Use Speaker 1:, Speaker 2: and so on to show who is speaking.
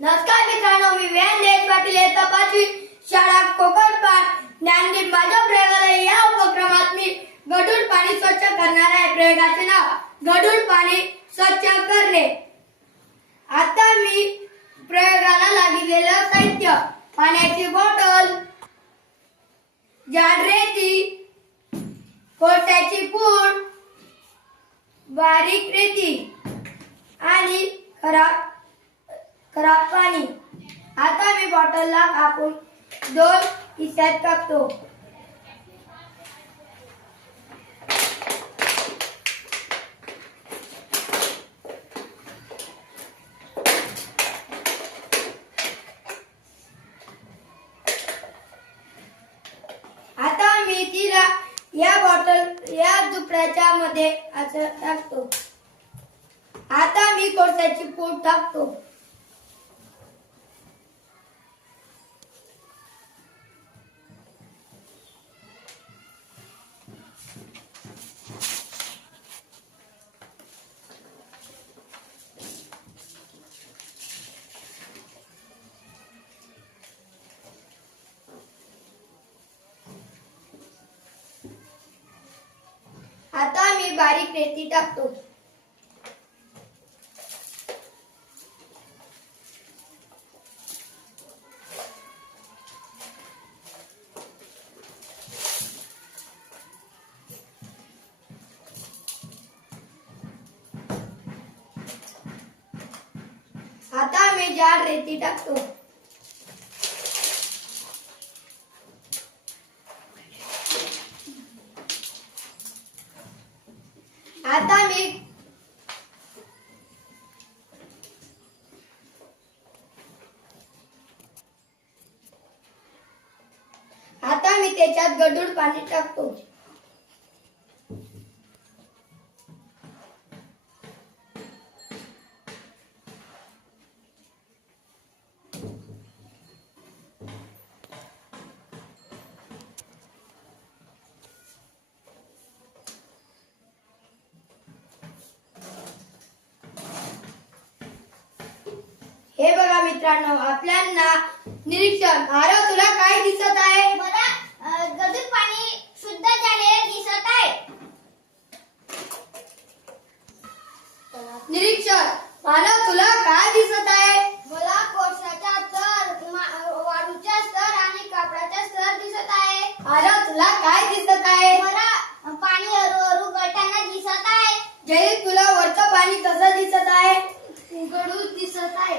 Speaker 1: नमस्कार मित्रांनो मी व्यान देश पाटील इयत्ता पाचवी शाळा कोकणपाट ज्ञानदीप माझ्या प्रयोगालय या उपक्रमात मी गढूळ पाणी स्वच्छ करणार आहे. प्रयोगाचे नाव गढूळ पाणी स्वच्छ करणे. आता मी प्रयोगाला लागलेलं साहित्य. पाण्याची बॉटल जाड रेती कोळशाची पूड बारीक रेती आणि खराब खराब पाणी आता मी बॉटलला कापून दोन हिस्यात टाकतो. आता मी तिला या बॉटल या दुपड्याच्या मध्ये असं टाकतो. आता मी कोळसाची पूड टाकतो. बारीक रेती टाकतो आता मी जाड रेती टाकतो आता मी आता मी त्याच्यात गडूळ पाणी टाकतो. मित्रांनो आपल्याला निरीक्षण. आरव तुला काय दिसत आहे?
Speaker 2: मला गढूळ पाणी शुद्ध झालेले दिसत आहे.
Speaker 1: निरीक्षण. मानव तुला काय दिसत आहे?
Speaker 2: मला कोळशाचा स्तर वाळूचा स्तर आणि कापडाचा स्तर दिसत आहे.
Speaker 1: आरव तुला काय दिसत आहे?
Speaker 2: मला पाणी हळूहळू गळताना दिसत आहे.
Speaker 1: जयदीप तुला वरचं पाणी कसं दिसत आहे?
Speaker 2: गडूळ दिसत आहे.